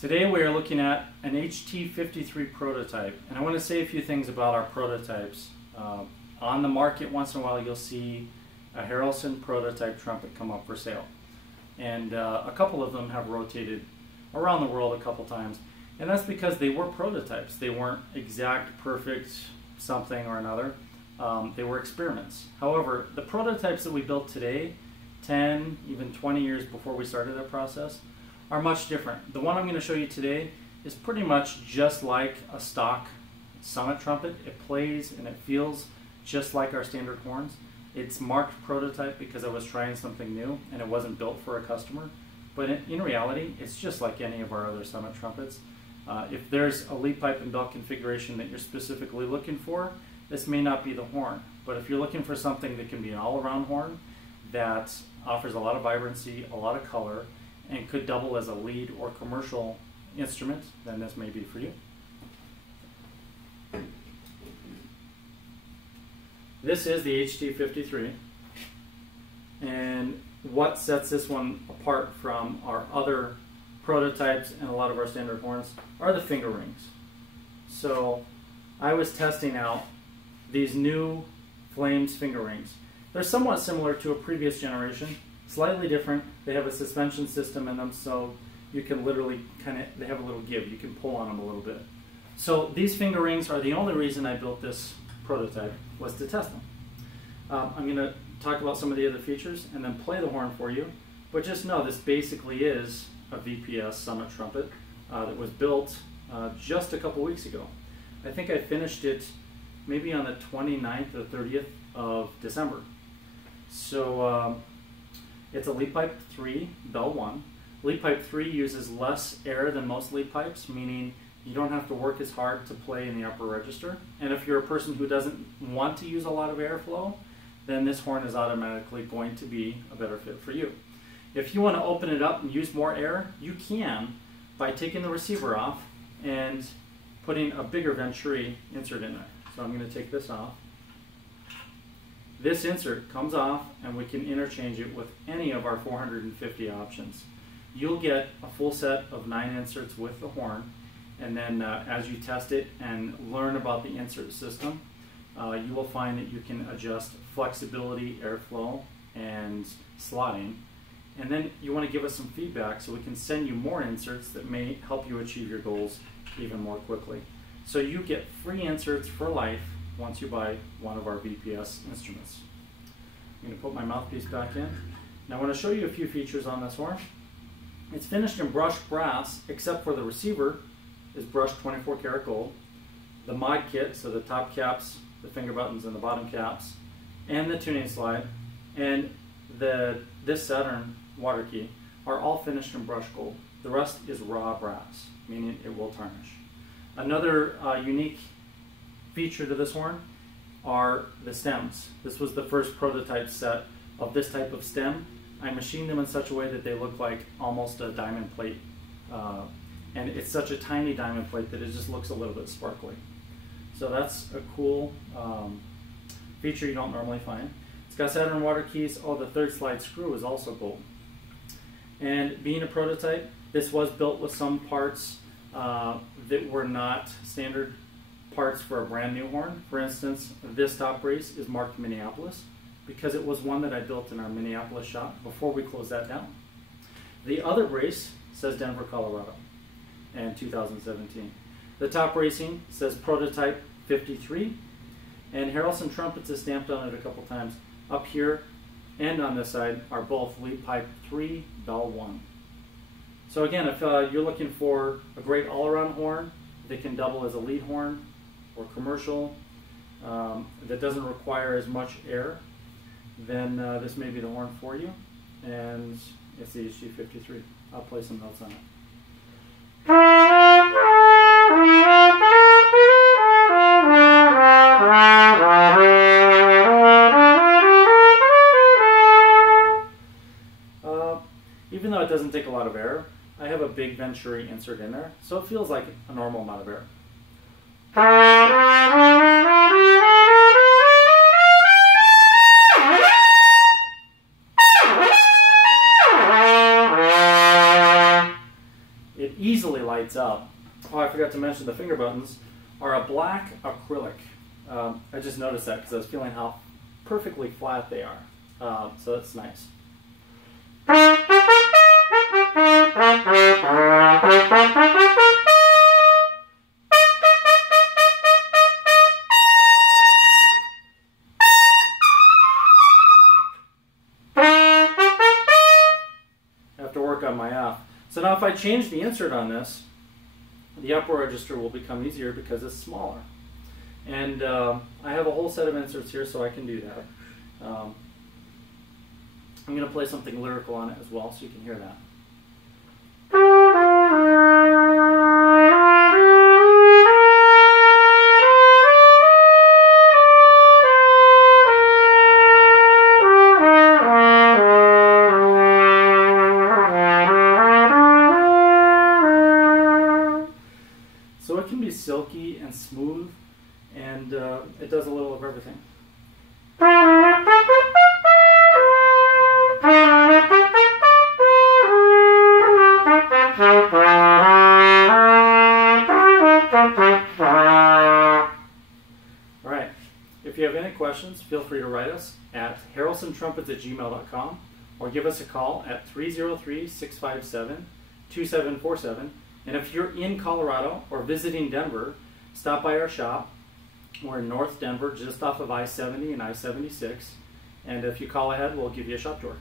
Today we are looking at an HT53 prototype, and I want to say a few things about our prototypes. On the market once in a while you'll see a Harrelson prototype trumpet come up for sale, and a couple of them have rotated around the world a couple times, and that's because they were prototypes. They weren't exact, perfect something or another. They were experiments. However, the prototypes that we built today, 10, even 20 years before we started that process, are much different. The one I'm going to show you today is pretty much just like a stock Summit trumpet. It plays and it feels just like our standard horns. It's marked prototype because I was trying something new and it wasn't built for a customer. But in reality, it's just like any of our other Summit trumpets. If there's a lead pipe and bell configuration that you're specifically looking for, this may not be the horn. But if you're looking for something that can be an all-around horn that offers a lot of vibrancy, a lot of color, and could double as a lead or commercial instrument, then this may be for you. This is the HT53, and what sets this one apart from our other prototypes and a lot of our standard horns are the finger rings. So I was testing out these new Flames finger rings. They're somewhat similar to a previous generation, slightly different. They have a suspension system in them, so you can literally they have a little give. You can pull on them a little bit. So these finger rings are the only reason I built this prototype, was to test them. I'm going to talk about some of the other features and then play the horn for you, but just know this basically is a VPS Summit trumpet that was built just a couple weeks ago. I think I finished it maybe on the 29th or 30th of December. So it's a lead pipe 3, bell 1. Lead pipe 3 uses less air than most lead pipes, meaning you don't have to work as hard to play in the upper register. And if you're a person who doesn't want to use a lot of airflow, then this horn is automatically going to be a better fit for you. If you want to open it up and use more air, you can by taking the receiver off and putting a bigger Venturi insert in there. So I'm going to take this off. This insert comes off and we can interchange it with any of our 450 options. You'll get a full set of 9 inserts with the horn, and then as you test it and learn about the insert system, you will find that you can adjust flexibility, airflow, and slotting. And then you want to give us some feedback so we can send you more inserts that may help you achieve your goals even more quickly. So you get free inserts for life once you buy one of our VPS instruments. I'm going to put my mouthpiece back in. Now I want to show you a few features on this horn. It's finished in brushed brass, except for the receiver is brushed 24 karat gold. The mod kit, so the top caps, the finger buttons, and the bottom caps, and the tuning slide, and this Saturn water key are all finished in brushed gold. The rest is raw brass, meaning it will tarnish. Another unique feature to this horn are the stems. This was the first prototype set of this type of stem. I machined them in such a way that they look like almost a diamond plate. And it's such a tiny diamond plate that it just looks a little bit sparkly. So that's a cool feature you don't normally find. It's got Saturn water keys. Oh, the third slide screw is also gold. And being a prototype, this was built with some parts that were not standard parts for a brand new horn. For instance, this top brace is marked Minneapolis because it was one that I built in our Minneapolis shop before we closed that down. The other brace says Denver, Colorado, and 2017. The top bracing says Prototype 53, and Harrelson Trumpets is stamped on it a couple times. Up here and on this side are both lead pipe 3, bell 1. So again, if you're looking for a great all-around horn that can double as a lead horn or commercial, that doesn't require as much air, then this may be the horn for you. And it's the HT53. I'll play some notes on it. Even though it doesn't take a lot of air, I have a big Venturi insert in there, so it feels like a normal amount of air. It easily lights up. Oh, I forgot to mention the finger buttons are a black acrylic. I just noticed that because I was feeling how perfectly flat they are. So that's nice. I have to work on my F. So now if I change the insert on this, the upper register will become easier because it's smaller. And I have a whole set of inserts here, so I can do that. I'm going to play something lyrical on it as well, so you can hear that. So it can be silky and smooth, and it does a little of everything. Alright, if you have any questions, feel free to write us at harrelsontrumpets@gmail.com or give us a call at 303-657-2747. And if you're in Colorado or visiting Denver, stop by our shop. We're in North Denver, just off of I-70 and I-76. And if you call ahead, we'll give you a shop tour.